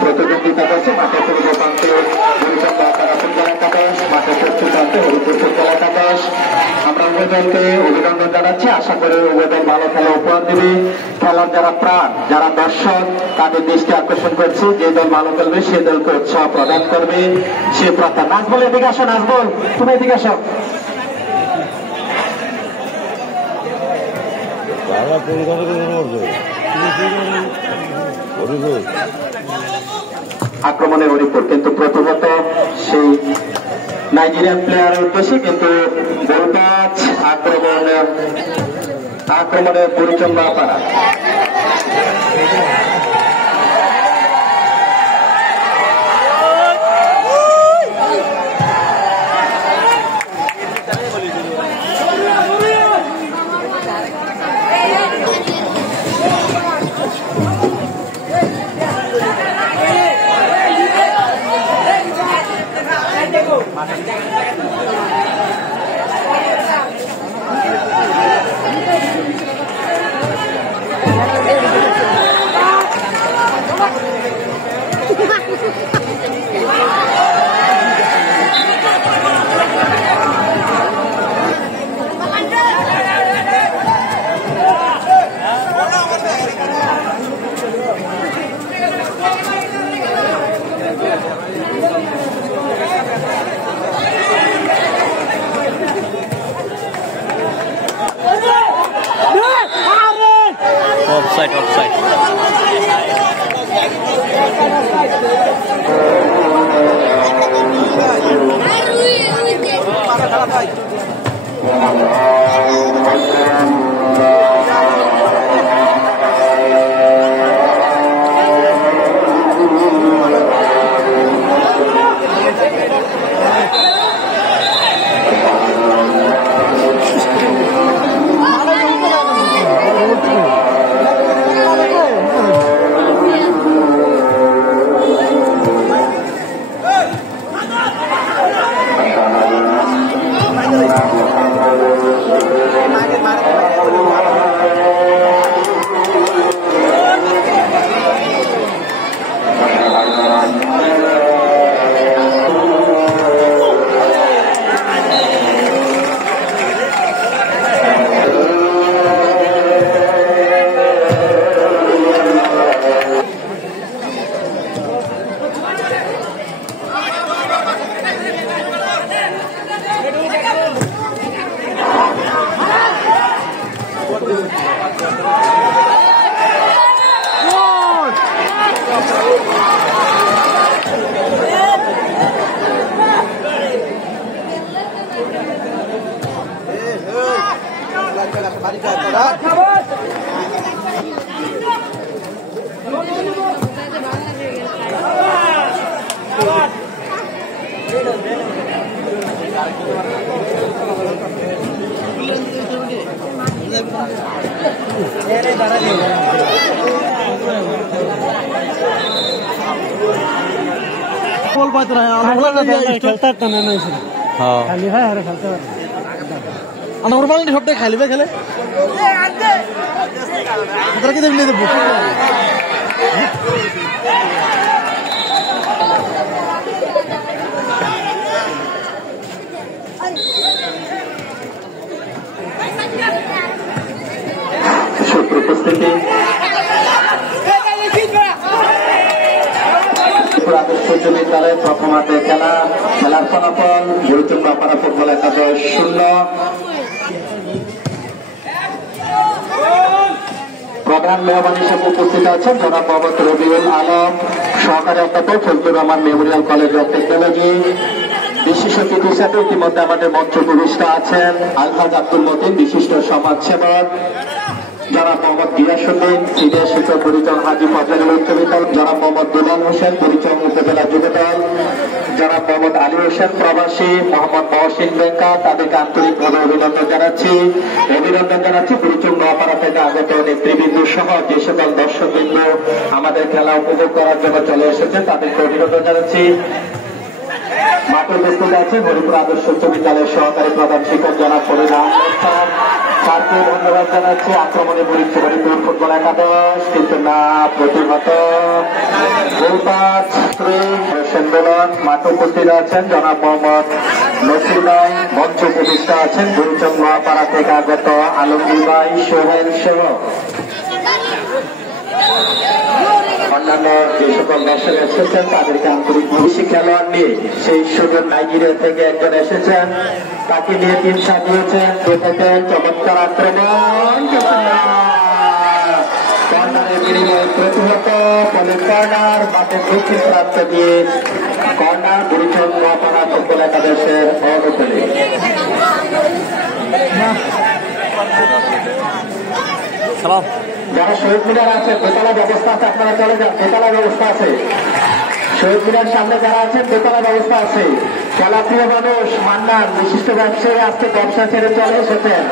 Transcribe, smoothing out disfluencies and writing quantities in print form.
প্রতিদ্বন্দ্বিতা করছে মাঠের পূর্ব প্রান্তে মাঠের পশ্চিম প্রান্তে হরিপুর ফুটবল একাদশ। আমরা উভয় দলকে অভিনন্দন জানাচ্ছি। আশা করি উভয় দল ভালো খেলা উপহার দেবে। খেলার যারা প্রাণ, যারা দর্শক, তাদের দৃষ্টি আকর্ষণ করছে। যে দল ভালো খেলবে সে দলকে উৎসাহ প্রদান করবে সে প্রথা। নাজবল এদিকে আসো, নাজবল তুমি এদিকে আসো। আক্রমণে হরিপুর, কিন্তু প্রথমত সেই নাইজেরিয়ান প্লেয়ারের উদ্দেশ্যে কিন্তু গোলপাচ আক্রমণের পরিচয় না পারা। Offside, offside. সবটাই খাইলিবে খেলে কি দেবি উপস্থিতি আদর্শ উচ্চ বিদ্যালয়ের প্রথমার্ধে খেলার ফলাফল গুরুত্বপূর্ণ পাড়া ফুটবল একাদশ 0। প্রধান মেহমান হিসেবে উপস্থিত আছেন জনাব মোহাম্মদ রবিউল আলম, সহকারী অধ্যাপক Fazlur Rahman Memorial college of technology. বিশিষ্ট অতিথি হিসাবে ইতিমধ্যে আমাদের মঞ্চ প্রবিষ্ট আছেন আলহাজ আব্দুল মতিন, বিশিষ্ট সমাজসেবক। জনাব মোহাম্মদ গিয়াসউদ্দিন, সিনিয়র শিক্ষক পরিচয় হাজী ফজলুল উচ্চ বিদ্যালয়। জনাব মোহাম্মদ দুলাল হোসেন, পরিচয় উপজেলা যুবদল। জনাব মোহাম্মদ আলী হোসেন, প্রবাসী। মোহাম্মদ মহসিন বেঙ্কা, তাদেরকে আন্তরিকভাবে অভিনন্দন জানাচ্ছি। পরিচয় নোয়াপাড়া থেকে আগত নেতৃবৃন্দ সহ যে সকল দর্শকবৃন্দ আমাদের খেলা উপভোগ করার জন্য চলে এসেছেন তাদেরকে অভিনন্দন জানাচ্ছি। মাঠে উপস্থিত আছে হরিপুর আদর্শ উচ্চ বিদ্যালয়ের সহকারী প্রধান শিক্ষক জনাব ফরিদ আহমেদ স্যারকে ধন্যবাদ জানাচ্ছি। আক্রমণে পড়েছে হরিপুর ফুটবল একাদশ, কিন্তু না প্রতিহত। মাঠে উপস্থিত আছেন জনাব মোহাম্মদ নসির ভাই, মঞ্চ প্রতিষ্ঠা আছেন গুরুচন্দ নোয়াপাড়া থেকে আগত আলমগীর ভাই, সোহেল সহ অন্যান্য যে সকল দর্শক এসেছেন তাদেরকে আন্তরিক ভবিষ্যৎ খেলোয়াড় নিয়ে সেই সুযোগ নাইজেরিয়া থেকে একজন এসেছেন, তাকে নিয়ে টিম সাজিয়েছেন। দেখেছেন চমৎকার আক্রমণ, কর্নারের বিনিময়ে প্রতিহত, ফলে কর্নার মাঠের দক্ষিণ প্রান্ত দিয়ে কর্নার গুরুচন্দ নোয়াপাড়া ফুটবল একাদশের অনুকূলে। যারা শহীদ মিনার আছে, দোতলা ব্যবস্থা আছে, আপনারা চলে যান, দোতলা ব্যবস্থা আছে। শহীদ মিনার সামনে যারা আছেন দোতলা ব্যবস্থা আছে। খেলাপ্রিয় মানুষ মান্নান, বিশিষ্ট ব্যবসায়ী আজকে ব্যবসা ছেড়ে চলে এসেছেন।